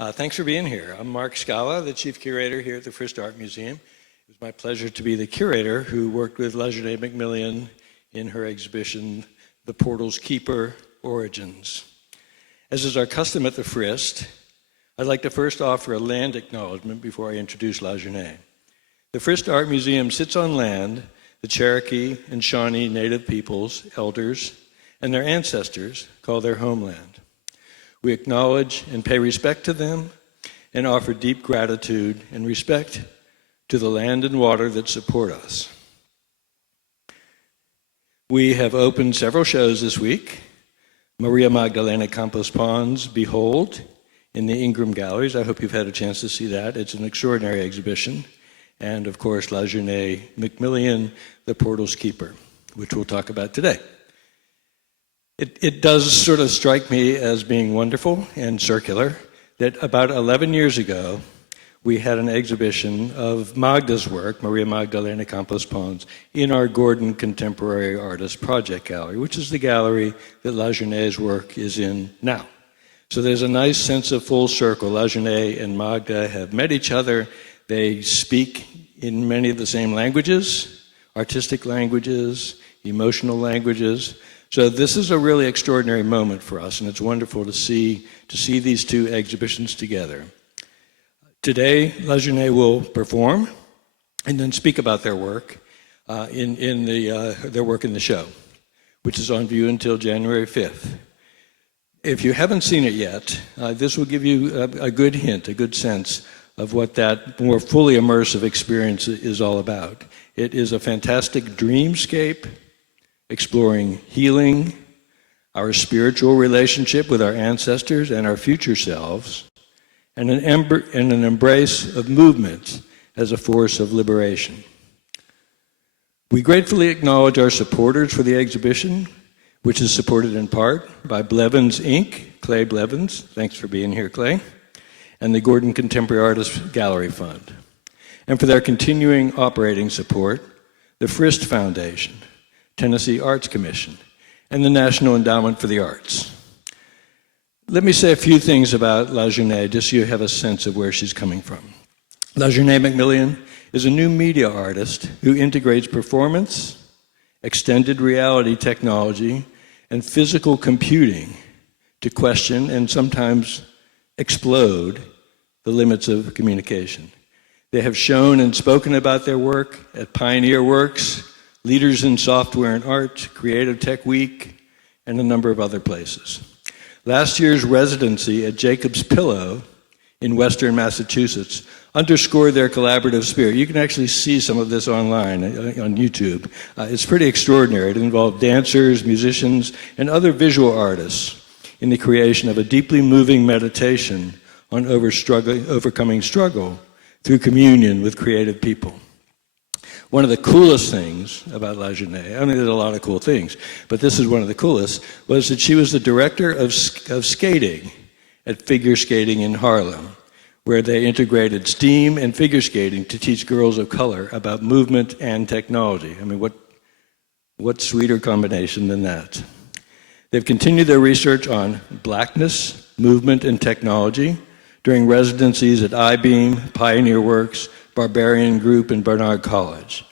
Thanks for being here. I'm Mark Scala, the Chief Curator here at the Frist Art Museum. It was my pleasure to be the curator who worked with LaJuné McMillian in her exhibition, The Portal's Keeper, Origins. As is our custom at the Frist, I'd like to first offer a land acknowledgement before I introduce LaJuné. The Frist Art Museum sits on land the Cherokee and Shawnee Native peoples, elders, and their ancestors call their homeland. We acknowledge and pay respect to them and offer deep gratitude and respect to the land and water that support us. We have opened several shows this week. Maria Magdalena Campos Pons' Behold in the Ingram Galleries. I hope you've had a chance to see that. It's an extraordinary exhibition. And of course, LaJuné McMillian, The Portal's Keeper, which we'll talk about today. It does sort of strike me as being wonderful and circular that about 11 years ago, we had an exhibition of Magda's work, Maria Magdalena Campos Pons, in our Gordon Contemporary Artist Project Gallery, which is the gallery that LaJuné's work is in now. So there's a nice sense of full circle. LaJuné and Magda have met each other. They speak in many of the same languages, artistic languages, emotional languages. So this is a really extraordinary moment for us, and it's wonderful to see these two exhibitions together. Today, LaJuné will perform and then speak about their work their work in the show, which is on view until January 5th. If you haven't seen it yet, this will give you a good hint, a good sense of what that more fully immersive experience is all about. It is a fantastic dreamscape exploring healing, our spiritual relationship with our ancestors and our future selves, and an embrace of movement as a force of liberation. We gratefully acknowledge our supporters for the exhibition, which is supported in part by Blevins Inc., Clay Blevins, thanks for being here, Clay, and the Gordon Contemporary Artists Gallery Fund, and for their continuing operating support, the Frist Foundation, Tennessee Arts Commission, and the National Endowment for the Arts. Let me say a few things about LaJuné, just so you have a sense of where she's coming from. LaJuné McMillian is a new media artist who integrates performance, extended reality technology, and physical computing to question and sometimes explode the limits of communication. They have shown and spoken about their work at Pioneer Works, Leaders in Software and Art, Creative Tech Week, and a number of other places. Last year's residency at Jacob's Pillow in Western Massachusetts underscored their collaborative spirit. You can actually see some of this online on YouTube. It's pretty extraordinary. It involved dancers, musicians, and other visual artists in the creation of a deeply moving meditation on overcoming struggle through communion with creative people. One of the coolest things about LaJuné, I mean, there's a lot of cool things, but this is one of the coolest, was that she was the director of skating at Figure Skating in Harlem, where they integrated STEAM and figure skating to teach girls of color about movement and technology. I mean, what sweeter combination than that? They've continued their research on blackness, movement, and technology during residencies at I-Beam, Pioneer Works, Barbarian Group, and Barnard College.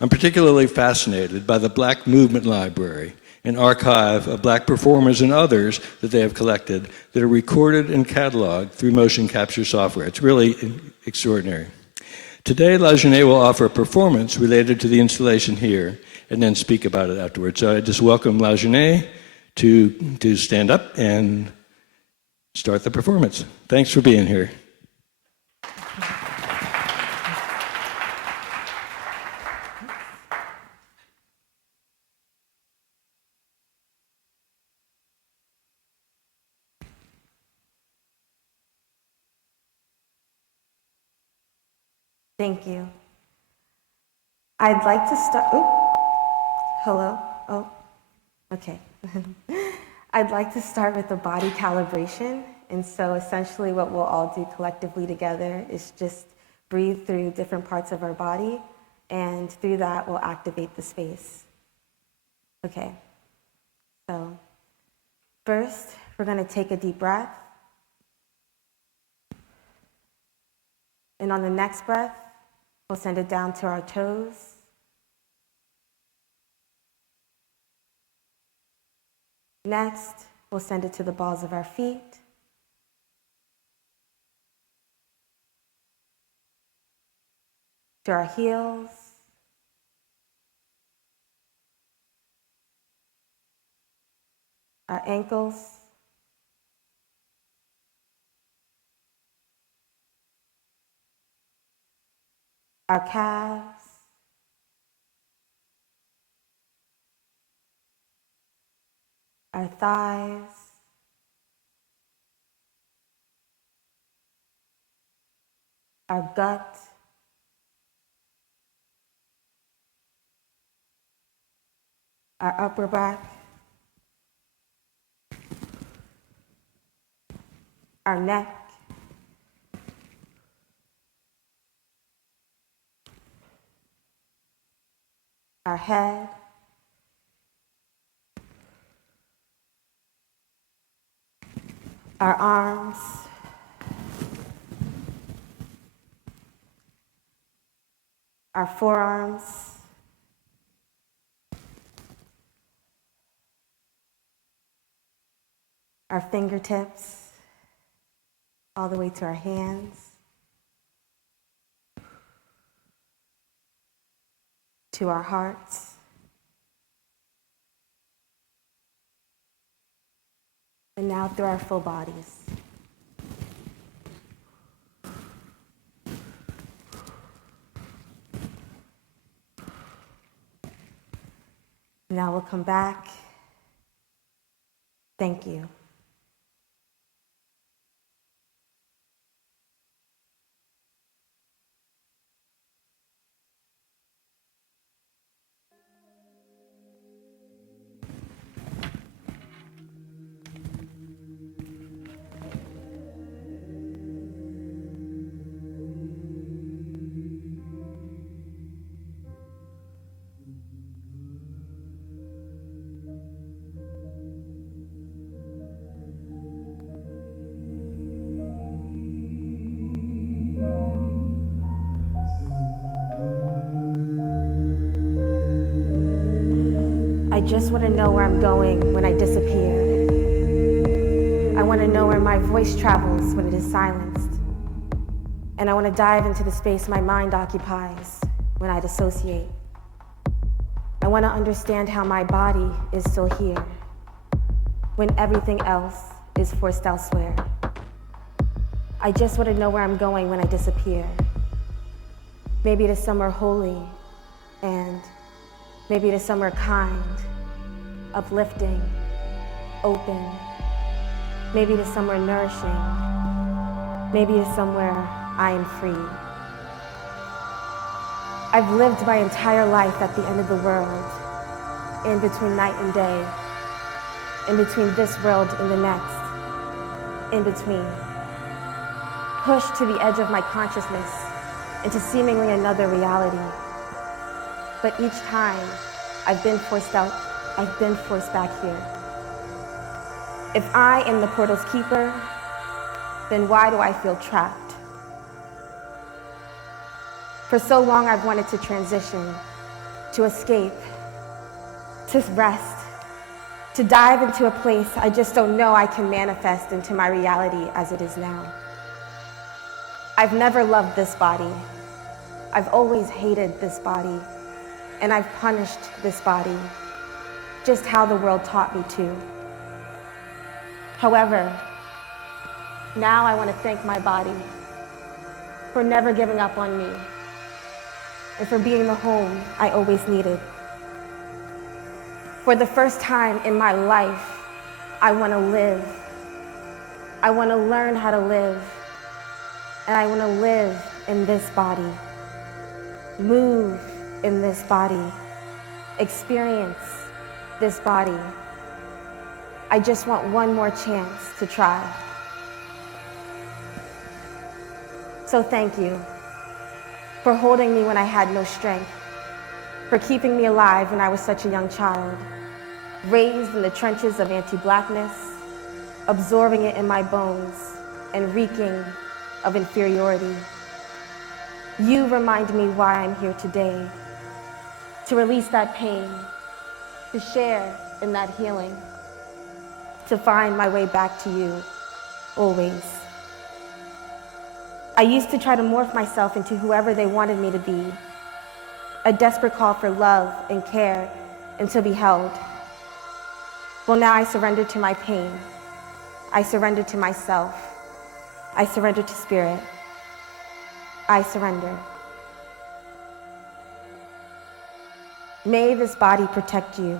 I'm particularly fascinated by the Black Movement Library, an archive of Black performers and others that they have collected that are recorded and cataloged through motion capture software. It's really extraordinary. Today, LaJuné will offer a performance related to the installation here and then speak about it afterwards. So I just welcome LaJuné to stand up and start the performance. Thanks for being here. Thank you. I'd like to start, oh, hello, oh, okay. I'd like to start with the body calibration. And so essentially what we'll all do collectively together is just breathe through different parts of our body, and through that we'll activate the space. Okay, so first we're gonna take a deep breath. And on the next breath, we'll send it down to our toes. Next, we'll send it to the balls of our feet. To our heels. Our ankles. Our calves. Our thighs. Our gut. Our upper back. Our neck. Our head. Our arms. Our forearms. Our fingertips, all the way to our hands, to our hearts, and now through our full bodies. Now we'll come back. Thank you. I just want to know where I'm going when I disappear. I want to know where my voice travels when it is silenced. And I want to dive into the space my mind occupies when I dissociate. I want to understand how my body is still here when everything else is forced elsewhere. I just want to know where I'm going when I disappear. Maybe to somewhere holy, and maybe to somewhere kind, uplifting, open. Maybe to somewhere nourishing. Maybe to somewhere I am free. I've lived my entire life at the end of the world, in between night and day, in between this world and the next, in between. Pushed to the edge of my consciousness into seemingly another reality. But each time I've been forced out, I've been forced back here. If I am the portal's keeper, then why do I feel trapped? For so long I've wanted to transition, to escape, to rest, to dive into a place I just don't know I can manifest into my reality as it is now. I've never loved this body. I've always hated this body. And I've punished this body, just how the world taught me to. However, now I want to thank my body for never giving up on me and for being the home I always needed. For the first time in my life, I want to live. I want to learn how to live. And I want to live in this body, move in this body, experience this body. I just want one more chance to try. So thank you for holding me when I had no strength, for keeping me alive when I was such a young child, raised in the trenches of anti-blackness, absorbing it in my bones and reeking of inferiority. You remind me why I'm here today, to release that pain, to share in that healing, to find my way back to you, always. I used to try to morph myself into whoever they wanted me to be, a desperate call for love and care and to be held. Well, now I surrender to my pain. I surrender to myself. I surrender to spirit. I surrender. May this body protect you,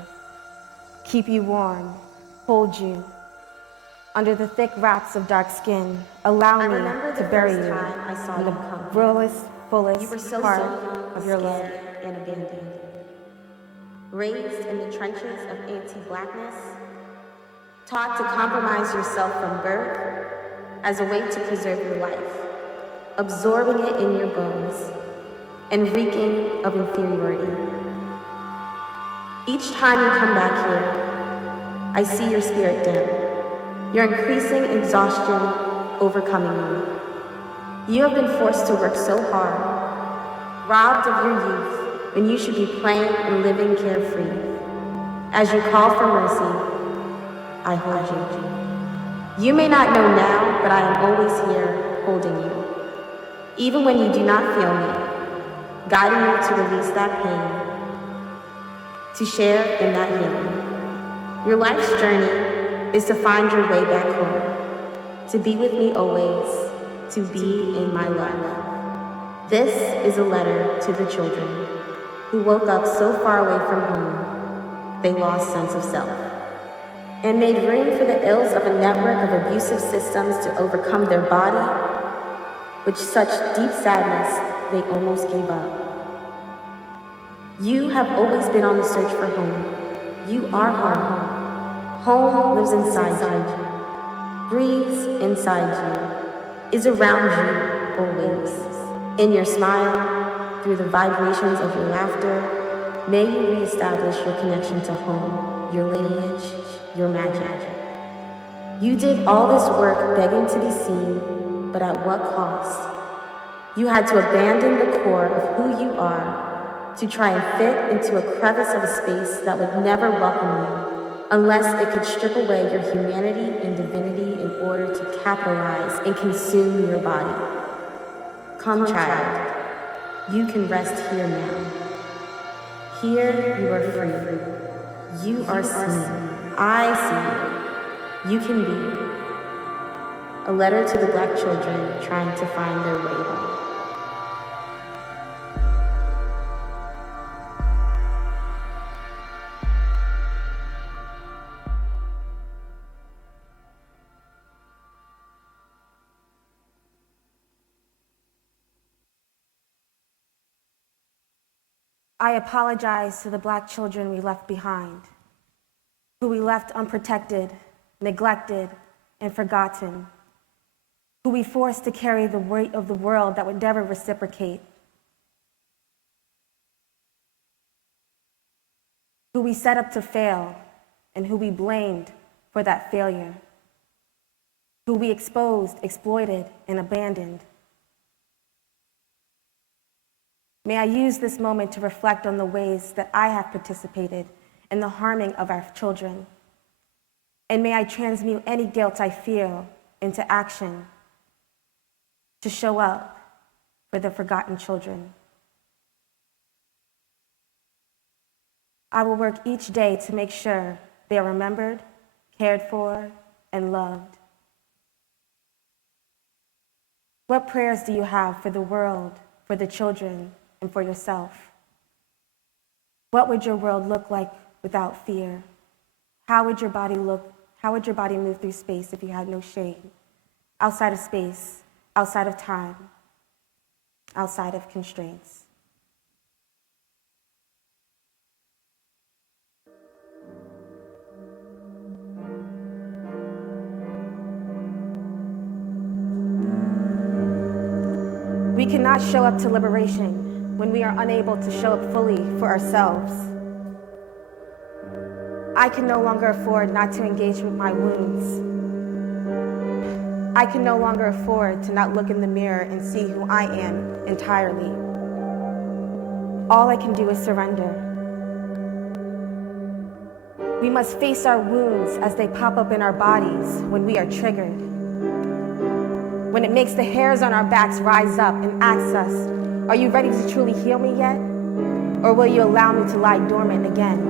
keep you warm, hold you. Under the thick wraps of dark skin, allow me to bury you in the realest, fullest part of your love. And abandoned. Raised in the trenches of anti-blackness, taught to compromise yourself from birth as a way to preserve your life, absorbing it in your bones and reeking of inferiority. Each time you come back here, I see your spirit dim. Your increasing exhaustion overcoming you. You have been forced to work so hard, robbed of your youth when you should be playing and living carefree. As you call for mercy, I hold you. You may not know now, but I am always here holding you. Even when you do not feel me, guiding you to release that pain, to share in that healing. Your life's journey is to find your way back home, to be with me always, to be in my love. This is a letter to the children who woke up so far away from home, they lost sense of self, and made room for the ills of a network of abusive systems to overcome their body, with such deep sadness they almost gave up. You have always been on the search for home. You are home. Home lives inside you, breathes inside you, is around you always. In your smile, through the vibrations of your laughter, may you reestablish your connection to home, your lineage, your magic. You did all this work begging to be seen, but at what cost? You had to abandon the core of who you are to try and fit into a crevice of a space that would never welcome you, unless it could strip away your humanity and divinity in order to capitalize and consume your body. Come, child, you can rest here now. Here you are free. You are seen. I see you. You can be. A letter to the Black children trying to find their way home. I apologize to the Black children we left behind, who we left unprotected, neglected, and forgotten, who we forced to carry the weight of the world that would never reciprocate, who we set up to fail, and who we blamed for that failure, who we exposed, exploited, and abandoned. May I use this moment to reflect on the ways that I have participated in the harming of our children. And may I transmute any guilt I feel into action to show up for the forgotten children. I will work each day to make sure they are remembered, cared for, and loved. What prayers do you have for the world, for the children, and for yourself? What would your world look like without fear? How would your body look? How would your body move through space if you had no shame? Outside of space, outside of time, outside of constraints. We cannot show up to liberation when we are unable to show up fully for ourselves. I can no longer afford not to engage with my wounds. I can no longer afford to not look in the mirror and see who I am entirely. All I can do is surrender. We must face our wounds as they pop up in our bodies when we are triggered. When it makes the hairs on our backs rise up and ask us, are you ready to truly heal me yet? Or will you allow me to lie dormant again?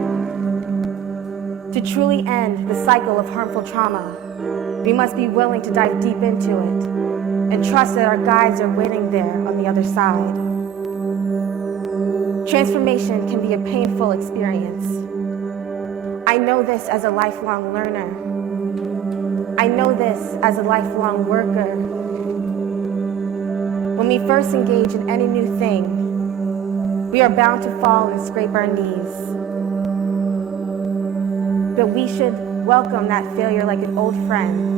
To truly end the cycle of harmful trauma, we must be willing to dive deep into it and trust that our guides are waiting there on the other side. Transformation can be a painful experience. I know this as a lifelong learner. I know this as a lifelong worker. When we first engage in any new thing, we are bound to fall and scrape our knees. But we should welcome that failure like an old friend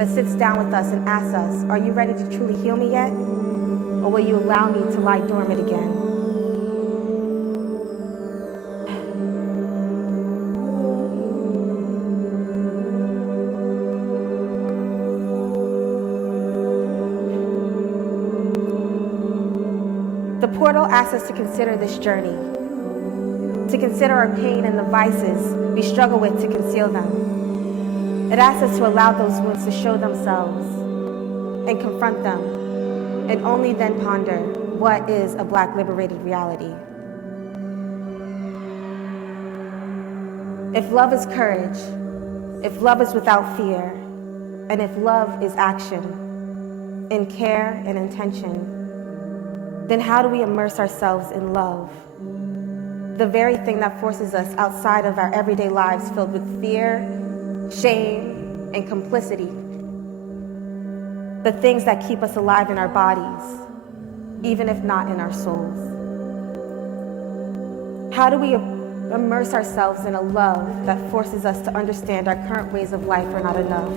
that sits down with us and asks us, are you ready to truly heal me yet? Or will you allow me to lie dormant again? The portal asks us to consider this journey, to consider our pain and the vices we struggle with to conceal them. It asks us to allow those wounds to show themselves and confront them, and only then ponder what is a Black liberated reality. If love is courage, if love is without fear, and if love is action, in care and intention, then how do we immerse ourselves in love? The very thing that forces us outside of our everyday lives filled with fear, shame, and complicity. The things that keep us alive in our bodies, even if not in our souls. How do we immerse ourselves in a love that forces us to understand our current ways of life are not enough?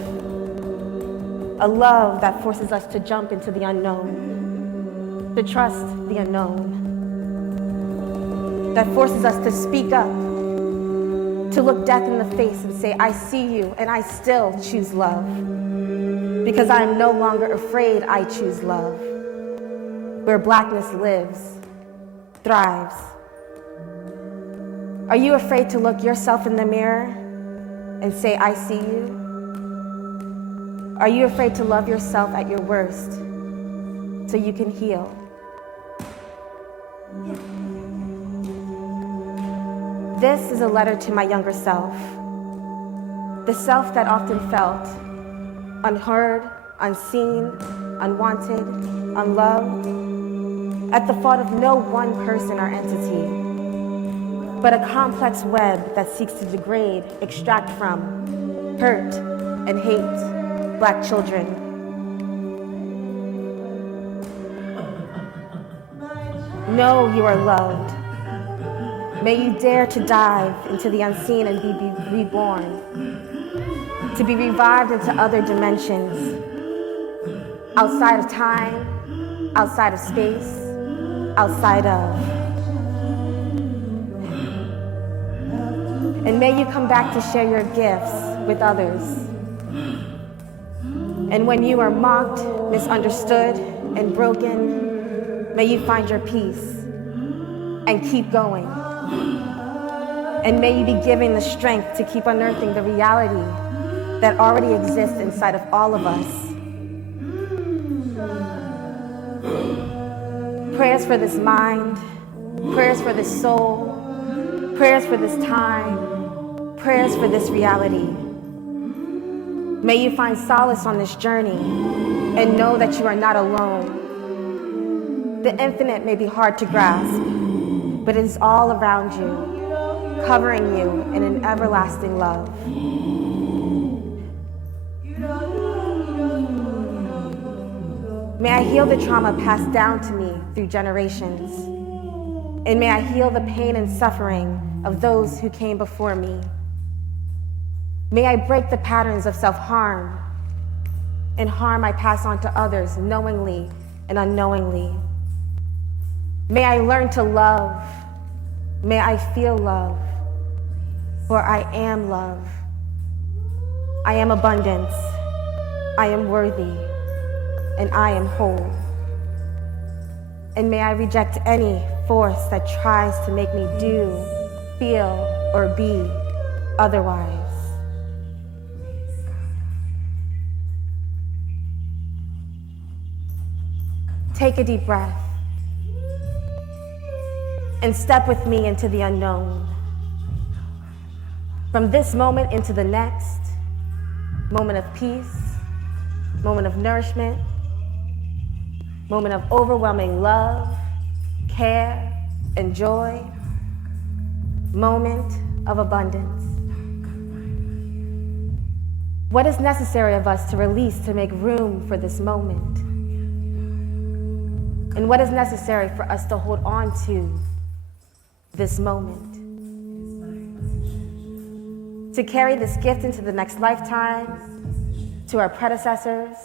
A love that forces us to jump into the unknown, to trust the unknown, that forces us to speak up, to look death in the face and say, I see you and I still choose love, because I am no longer afraid I choose love, where Blackness lives, thrives. Are you afraid to look yourself in the mirror and say, I see you? Are you afraid to love yourself at your worst so you can heal? This is a letter to my younger self, the self that often felt unheard, unseen, unwanted, unloved, at the thought of no one person or entity, but a complex web that seeks to degrade, extract from, hurt, and hate Black children. Know you are loved. May you dare to dive into the unseen and be reborn, to be revived into other dimensions, outside of time, outside of space, outside of. And may you come back to share your gifts with others. And when you are mocked, misunderstood, and broken, may you find your peace and keep going. And may you be given the strength to keep unearthing the reality that already exists inside of all of us. Prayers for this mind, prayers for this soul, prayers for this time, prayers for this reality. May you find solace on this journey and know that you are not alone. The infinite may be hard to grasp, but it is all around you, covering you in an everlasting love. May I heal the trauma passed down to me through generations, and may I heal the pain and suffering of those who came before me. May I break the patterns of self-harm and harm I pass on to others knowingly and unknowingly. May I learn to love. May I feel love, for I am love. I am abundance. I am worthy. and I am whole. And may I reject any force that tries to make me do, feel, or be otherwise. Take a deep breath and step with me into the unknown. From this moment into the next, moment of peace, moment of nourishment, moment of overwhelming love, care, and joy, moment of abundance. What is necessary of us to release to make room for this moment? And what is necessary for us to hold on to this moment? To carry this gift into the next lifetime, to our predecessors,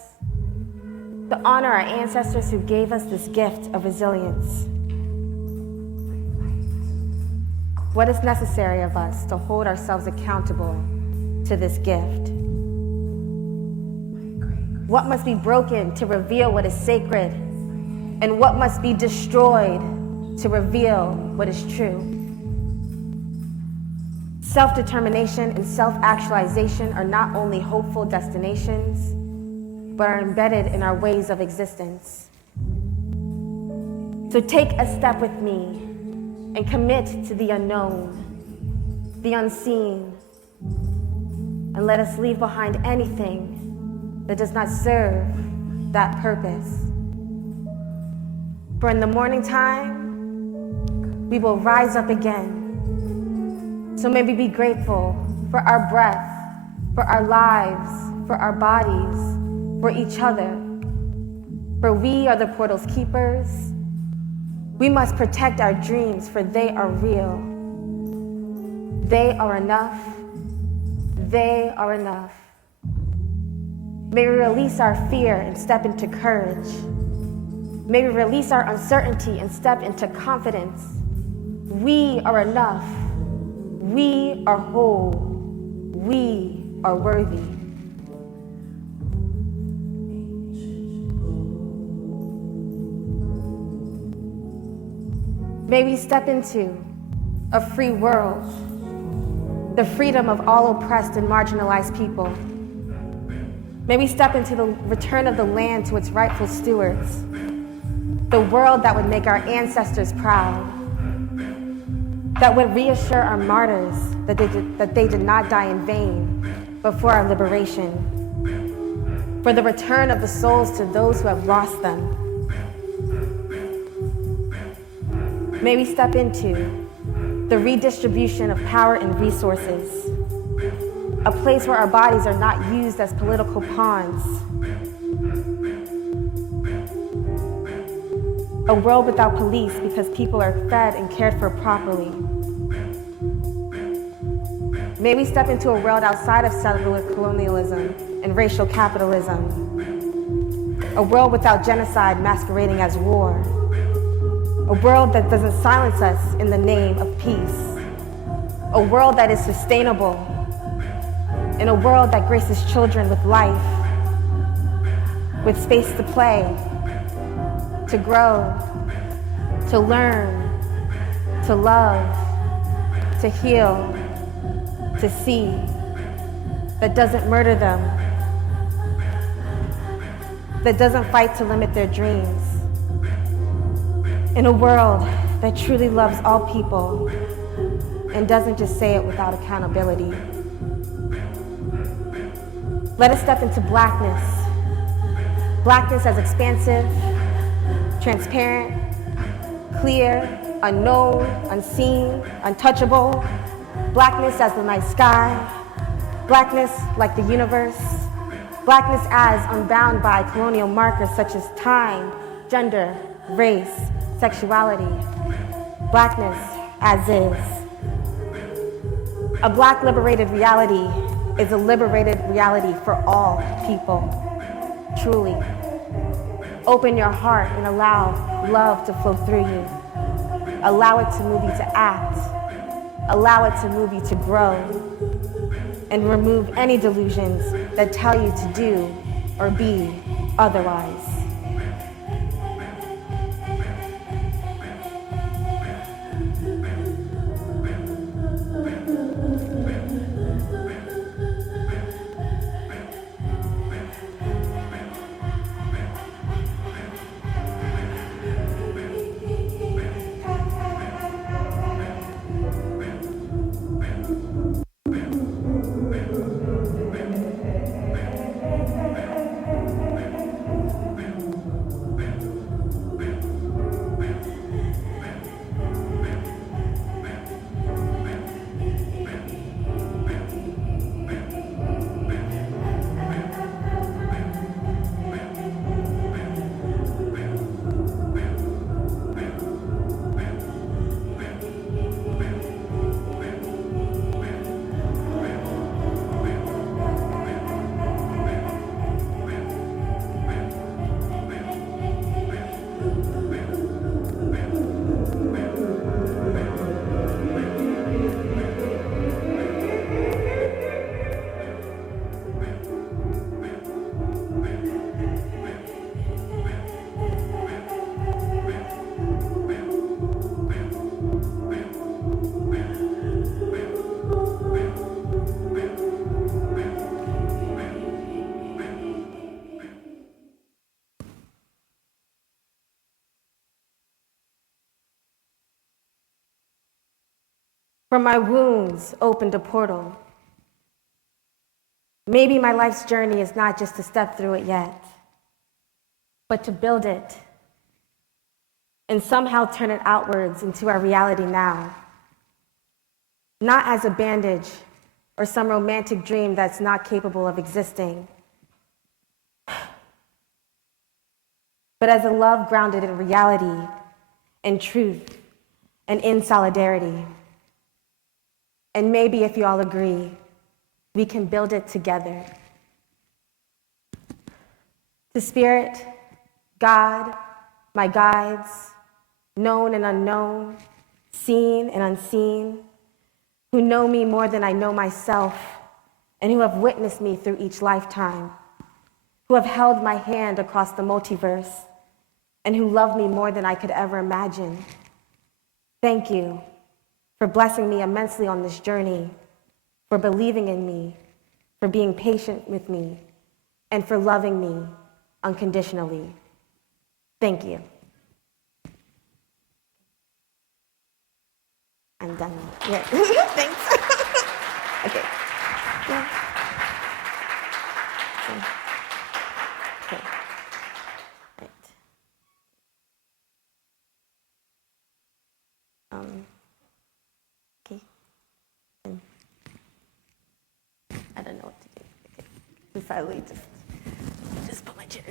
to honor our ancestors who gave us this gift of resilience. What is necessary of us to hold ourselves accountable to this gift? What must be broken to reveal what is sacred? And what must be destroyed to reveal what is true? Self-determination and self-actualization are not only hopeful destinations, but are embedded in our ways of existence. So take a step with me and commit to the unknown, the unseen, and let us leave behind anything that does not serve that purpose. For in the morning time, we will rise up again. So may we be grateful for our breath, for our lives, for our bodies, for each other. For we are the portal's keepers. We must protect our dreams, for they are real. They are enough. They are enough. May we release our fear and step into courage. May we release our uncertainty and step into confidence. We are enough. We are whole. We are worthy. May we step into a free world, the freedom of all oppressed and marginalized people. May we step into the return of the land to its rightful stewards, the world that would make our ancestors proud, that would reassure our martyrs that they did not die in vain, but for our liberation, for the return of the souls to those who have lost them. May we step into the redistribution of power and resources, a place where our bodies are not used as political pawns, a world without police because people are fed and cared for properly. May we step into a world outside of settler colonialism and racial capitalism, a world without genocide masquerading as war, a world that doesn't silence us in the name of peace, a world that is sustainable, and a world that graces children with life, with space to play, to grow, to learn, to love, to heal, to see, that doesn't murder them, that doesn't fight to limit their dreams. In a world that truly loves all people and doesn't just say it without accountability. Let us step into blackness. Blackness as expansive, transparent, clear, unknown, unseen, untouchable. Blackness as the night sky. Blackness like the universe. Blackness as unbound by colonial markers such as time, gender, race, sexuality. Blackness as is. A Black liberated reality is a liberated reality for all people, truly. Open your heart and allow love to flow through you. Allow it to move you to act. Allow it to move you to grow. And remove any delusions that tell you to do or be otherwise. From my wounds opened a portal. Maybe my life's journey is not just to step through it yet, but to build it and somehow turn it outwards into our reality now. Not as a bandage or some romantic dream that's not capable of existing, but as a love grounded in reality and truth and in solidarity. And maybe if you all agree, we can build it together. To Spirit, God, my guides, known and unknown, seen and unseen, who know me more than I know myself, and who have witnessed me through each lifetime, who have held my hand across the multiverse, and who love me more than I could ever imagine. Thank you for blessing me immensely on this journey, for believing in me, for being patient with me, and for loving me unconditionally. Thank you. I'm done. Yeah. Thanks. Okay. Yeah. Okay. Right. Okay. I don't know what to do. Okay. Just finally just put my chair.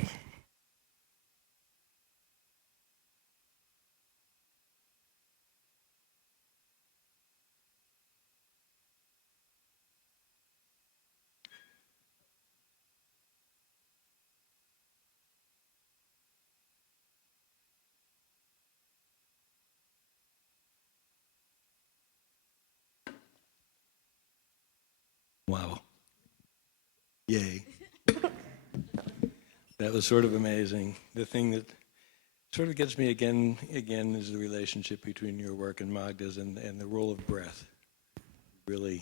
Wow. Yay. That was sort of amazing. The thing that sort of gets me again is the relationship between your work and Magda's and the role of breath. You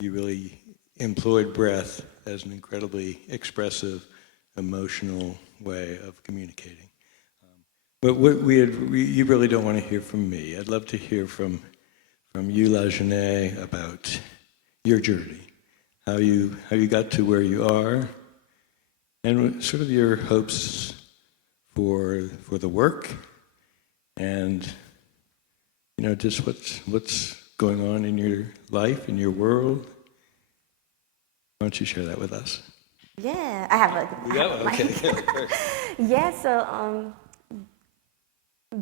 really employed breath as an incredibly expressive, emotional way of communicating. But you really don't want to hear from me. I'd love to hear from you, LaJuné, about your journey, how you got to where you are, and sort of your hopes for the work, and just what's going on in your life, in your world. Why don't you share that with us? Yeah, I have a. Okay. Yeah, so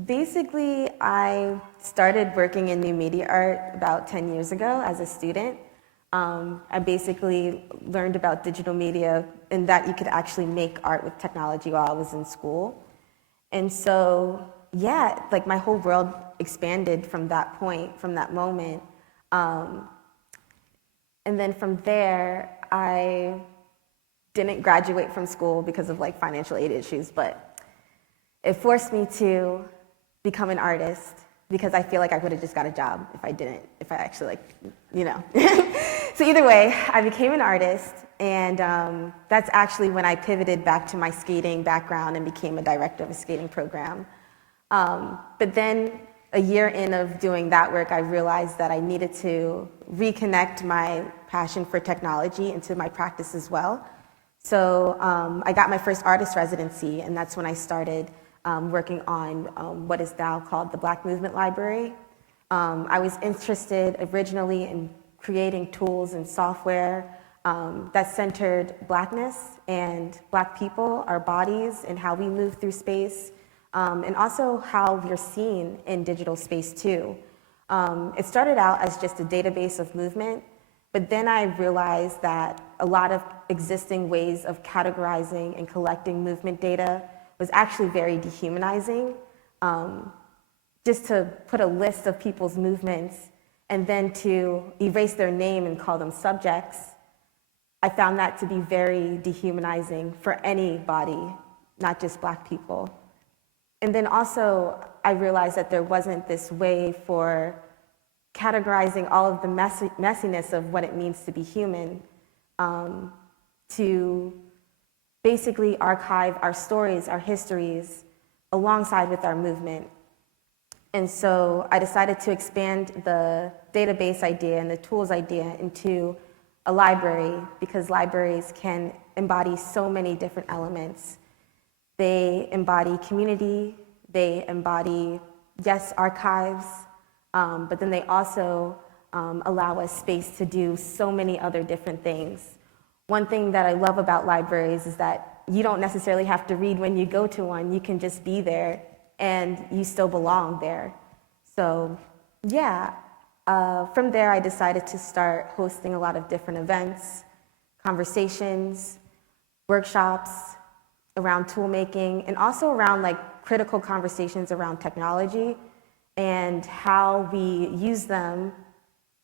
basically, I started working in new media art about 10 years ago as a student. I basically learned about digital media and that you could actually make art with technology while I was in school. And so, yeah, like my whole world expanded from that point, from that moment. And then from there, I didn't graduate from school because of like financial aid issues, but it forced me to become an artist because I feel like I would have just got a job if I actually So either way, I became an artist, and that's actually when I pivoted back to my skating background and became a director of a skating program. But then a year in of doing that work, I realized that I needed to reconnect my passion for technology into my practice as well. So I got my first artist residency, and that's when I started working on what is now called the Black Movement Library. I was interested originally in creating tools and software that centered Blackness and Black people, our bodies, and how we move through space, and also how we're seen in digital space too. It started out as just a database of movement, but then I realized that a lot of existing ways of categorizing and collecting movement data was actually very dehumanizing. Just to put a list of people's movements and then to erase their name and call them subjects, I found that to be very dehumanizing for any body, not just Black people. And then also, I realized that there wasn't this way for categorizing all of the messiness of what it means to be human, to basically archive our stories, our histories, alongside with our movement. And so I decided to expand the database idea and the tools idea into a library, because libraries can embody so many different elements. They embody community, they embody, yes, archives, but then they also allow us space to do so many other different things. One thing that I love about libraries is that you don't necessarily have to read when you go to one. You can just be there and you still belong there. So yeah, from there I decided to start hosting a lot of different events, conversations, workshops around tool making, and also around like critical conversations around technology and how we use them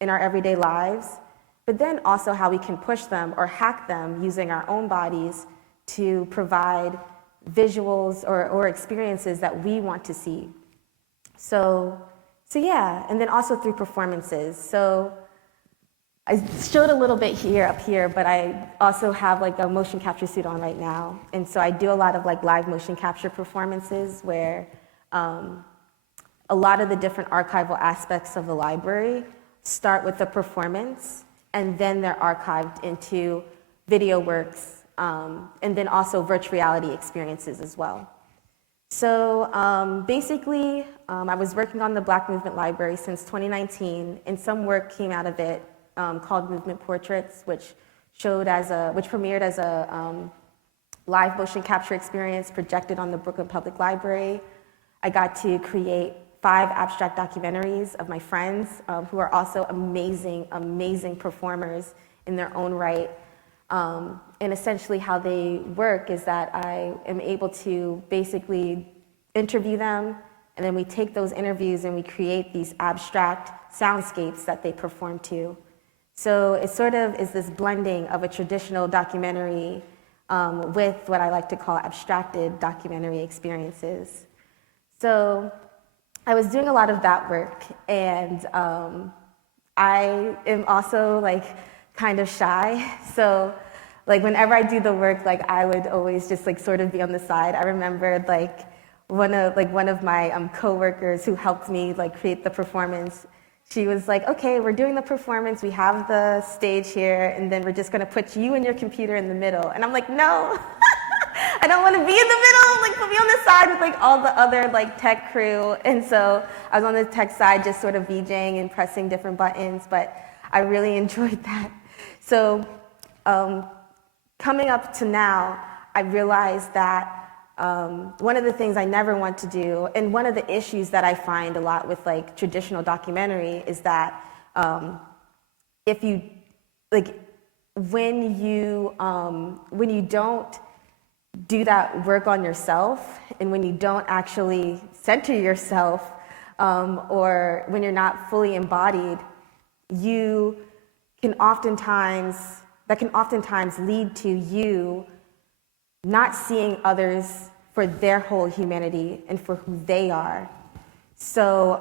in our everyday lives, but then also how we can push them or hack them using our own bodies to provide visuals or experiences that we want to see. So yeah, and then also through performances. So I showed a little bit up here, but I also have like a motion capture suit on right now. And so I do a lot of like live motion capture performances where a lot of the different archival aspects of the library start with the performance, and then they're archived into video works, and then also virtual reality experiences as well. So basically, I was working on the Black Movement Library since 2019, and some work came out of it called Movement Portraits, which premiered as a live motion capture experience projected on the Brooklyn Public Library. I got to create 5 abstract documentaries of my friends who are also amazing, amazing performers in their own right. And essentially how they work is that I am able to basically interview them, and then we take those interviews and we create these abstract soundscapes that they perform to. So it sort of is this blending of a traditional documentary with what I like to call abstracted documentary experiences. So I was doing a lot of that work, and I am also like kind of shy. So like whenever I do the work, like I would always just like sort of be on the side. I remembered like one of my coworkers who helped me like create the performance. She was like, okay, we're doing the performance, we have the stage here, and then we're just gonna put you and your computer in the middle. And I'm like, no, I don't wanna be in the middle, like put me on the side with like all the other like tech crew. And so I was on the tech side just sort of VJing and pressing different buttons, but I really enjoyed that. So coming up to now, I realized that one of the things I never want to do, and one of the issues that I find a lot with like traditional documentary is that if you like when you don't do that work on yourself, and when you don't actually center yourself, or when you're not fully embodied, that can oftentimes lead to you not seeing others for their whole humanity and for who they are. So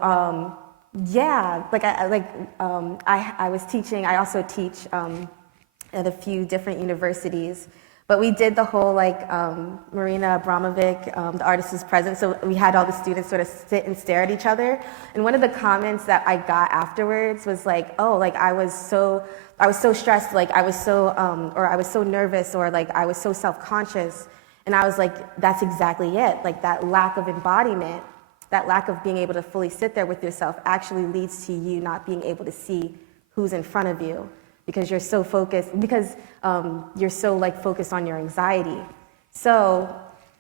yeah, like I was teaching. I also teach at a few different universities. But we did the whole like Marina Abramovic, the artist is present. So we had all the students sort of sit and stare at each other. And one of the comments that I got afterwards was like, oh, like I was so stressed, like I was so nervous, or like I was so self-conscious. And I was like, that's exactly it. Like that lack of embodiment, that lack of being able to fully sit there with yourself actually leads to you not being able to see who's in front of you, because you're so focused, you're so like focused on your anxiety. So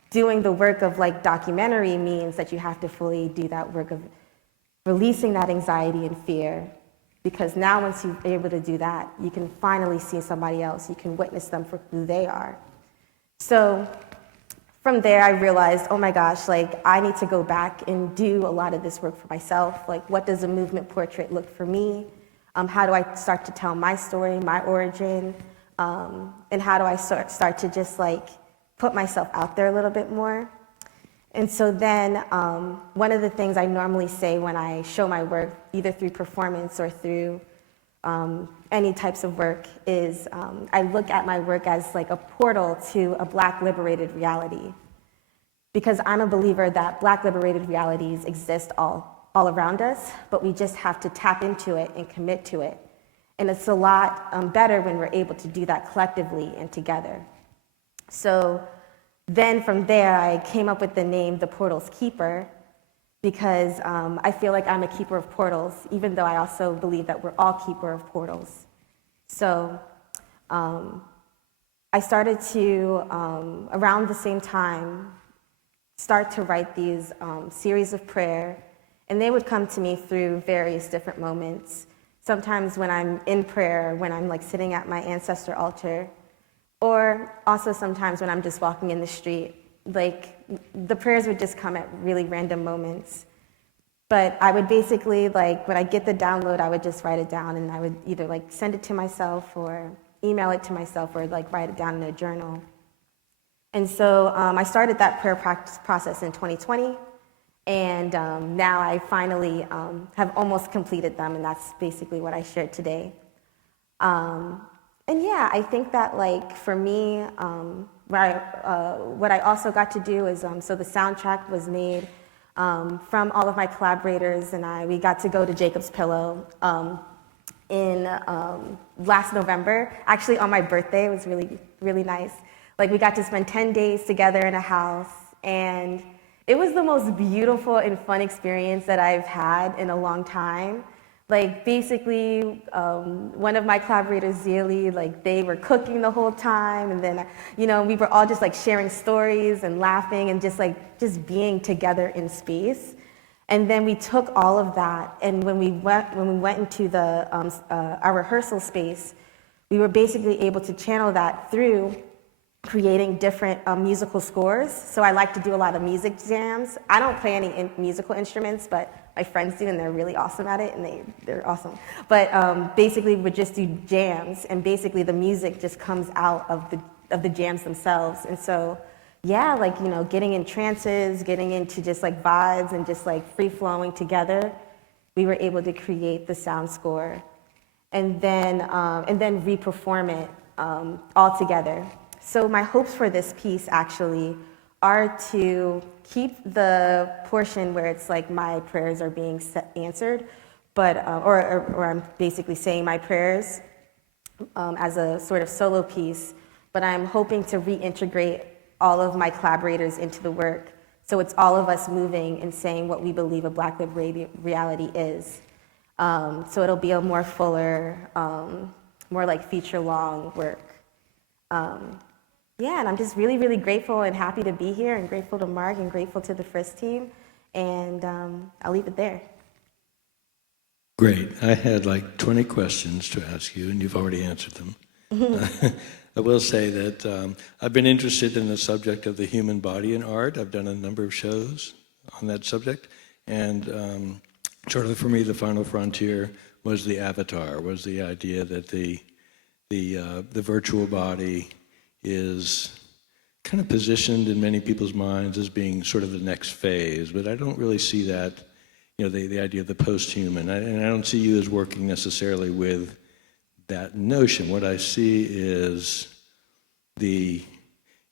doing the work of like documentary means that you have to fully do that work of releasing that anxiety and fear, because now once you're able to do that, you can finally see somebody else. You can witness them for who they are. So from there, I realized, oh my gosh, like I need to go back and do a lot of this work for myself. Like, what does a movement portrait look for me? How do I start to tell my story, my origin? And how do I start to just like put myself out there a little bit more? And so then one of the things I normally say when I show my work, either through performance or through any types of work, is I look at my work as like a portal to a Black liberated reality. Because I'm a believer that Black liberated realities exist all all around us, but we just have to tap into it and commit to it. And it's a lot better when we're able to do that collectively and together. So then from there, I came up with the name The Portal's Keeper, because I feel like I'm a keeper of portals, even though I also believe that we're all keeper of portals. So I started to, around the same time, start to write these series of prayer, and they would come to me through various different moments. Sometimes when I'm in prayer, when I'm like sitting at my ancestor altar, or also sometimes when I'm just walking in the street. Like, the prayers would just come at really random moments. But I would basically, like, when I get the download, I would just write it down, and I would either like send it to myself or email it to myself, or like write it down in a journal. And so I started that prayer practice process in 2020, and now I finally have almost completed them, and that's basically what I shared today. And yeah, I think that, like, for me, what I also got to do is, so the soundtrack was made from all of my collaborators, and we got to go to Jacob's Pillow in last November, actually on my birthday. It was really, really nice. Like, we got to spend 10 days together in a house, and it was the most beautiful and fun experience that I've had in a long time. Like, basically, one of my collaborators, Zealy, like, they were cooking the whole time, and then, you know, we were all just like sharing stories and laughing and just being together in space. And then we took all of that, and when we went into the our rehearsal space, we were basically able to channel that through creating different musical scores. So I like to do a lot of music jams. I don't play any musical instruments, but my friends do, and they're really awesome at it, and they're awesome. But basically, we would just do jams, and basically the music just comes out of the jams themselves. And so, yeah, like, you know, getting in trances, getting into just like vibes and just like free flowing together, we were able to create the sound score, and then re-perform it all together. So my hopes for this piece actually are to keep the portion where it's like my prayers are being answered, but or I'm basically saying my prayers as a sort of solo piece, but I'm hoping to reintegrate all of my collaborators into the work, so it's all of us moving and saying what we believe a Black liberated reality is. So it'll be a more fuller, more like feature-long work. Yeah, and I'm just really, really grateful and happy to be here, and grateful to Mark and grateful to the Frist team, and I'll leave it there. Great. I had like 20 questions to ask you, and you've already answered them. I will say that I've been interested in the subject of the human body in art. I've done a number of shows on that subject, and sort of for me, the final frontier was the avatar, was the idea that the virtual body is kind of positioned in many people's minds as being sort of the next phase, but I don't really see that, you know, the idea of the post-human. And I don't see you as working necessarily with that notion. What I see is the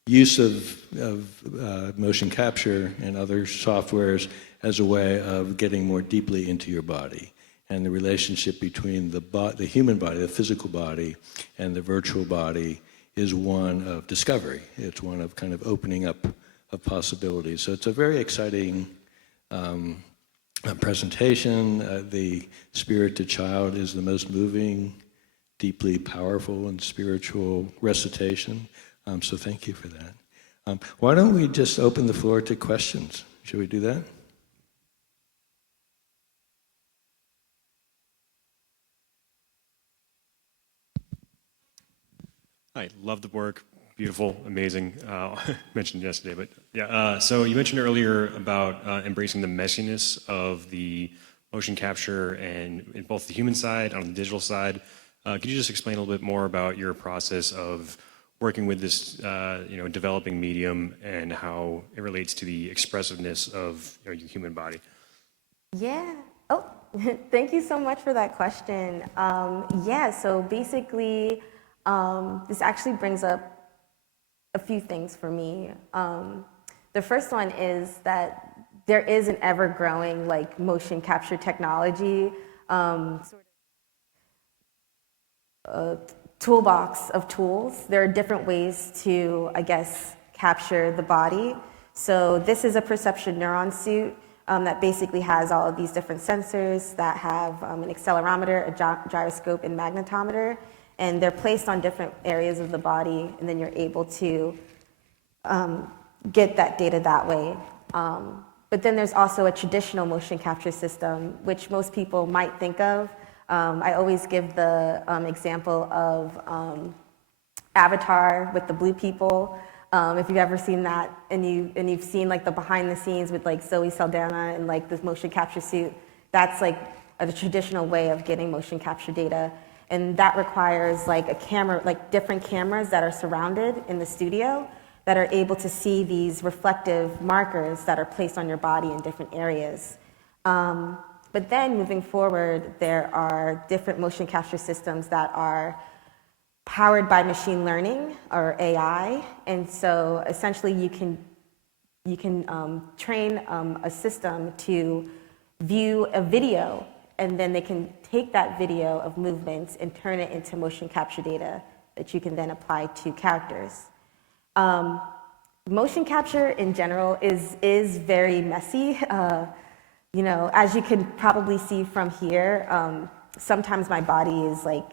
use of motion capture and other softwares as a way of getting more deeply into your body, and the relationship between the human body, the physical body, and the virtual body is one of discovery. It's one of kind of opening up of possibilities. So it's a very exciting presentation. The Spirit to Child is the most moving, deeply powerful and spiritual recitation. So thank you for that. Why don't we just open the floor to questions? Should we do that? I love the work. Beautiful, amazing. Mentioned yesterday, but yeah. So you mentioned earlier about embracing the messiness of the motion capture, and in both the human side and on the digital side. Could you just explain a little bit more about your process of working with this, developing medium, and how it relates to the expressiveness of your human body? Yeah. Oh, thank you so much for that question. So basically, this actually brings up a few things for me. The first one is that there is an ever-growing like motion capture technology toolbox of tools. There are different ways to, I guess, capture the body. So this is a perception neuron suit that basically has all of these different sensors that have an accelerometer, a gyroscope, and magnetometer, and they're placed on different areas of the body, and then you're able to get that data that way. But then there's also a traditional motion capture system, which most people might think of. I always give the example of Avatar with the blue people. If you've ever seen that, and you've seen like the behind the scenes with like Zoe Saldana and like this motion capture suit, that's like a traditional way of getting motion capture data, and that requires like a camera, like different cameras that are surrounded in the studio that are able to see these reflective markers that are placed on your body in different areas. But then moving forward, there are different motion capture systems that are powered by machine learning or AI, and so essentially you can train a system to view a video, and then they can take that video of movements and turn it into motion capture data that you can then apply to characters. Motion capture in general is very messy. You know, as you can probably see from here, sometimes my body is like,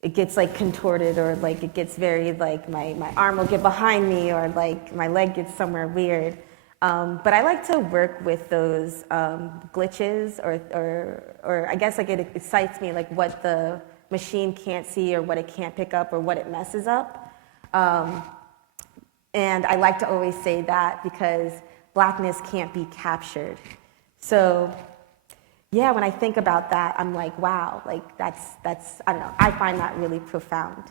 it gets like contorted, or like it gets very like, my arm will get behind me, or like my leg gets somewhere weird. But I like to work with those glitches, or I guess like it excites me, like what the machine can't see, or what it can't pick up, or what it messes up. And I like to always say that because blackness can't be captured. So yeah, when I think about that, I'm like, wow, like that's I don't know, I find that really profound.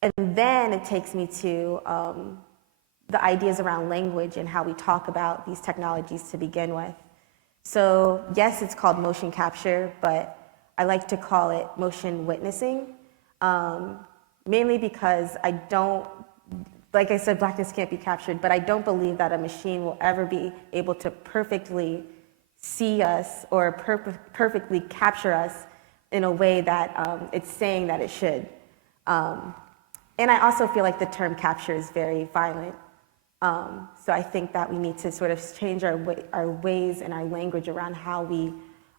And then it takes me to the ideas around language and how we talk about these technologies to begin with. So yes, it's called motion capture, but I like to call it motion witnessing, mainly because I don't, like I said, blackness can't be captured, but I don't believe that a machine will ever be able to perfectly see us or perfectly capture us in a way that it's saying that it should. And I also feel like the term capture is very violent. So I think that we need to sort of change our ways and our language around how we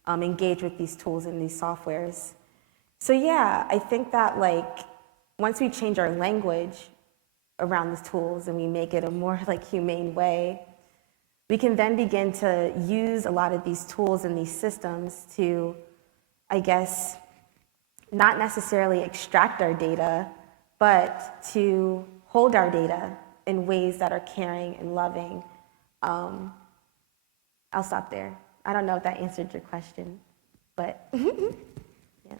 engage with these tools and these softwares. So yeah, I think that like once we change our language around these tools and we make it a more like humane way, we can then begin to use a lot of these tools and these systems to, I guess, not necessarily extract our data, but to hold our data in ways that are caring and loving. I'll stop there. I don't know if that answered your question, but yeah.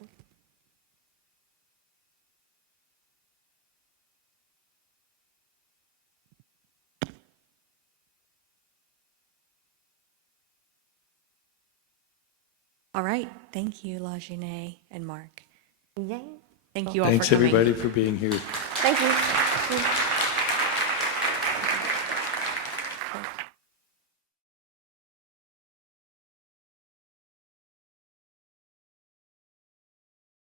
All right. Thank you, LaJuné and Mark. Yay. Thank you all Thanks for coming. everybody for being here. Thank you.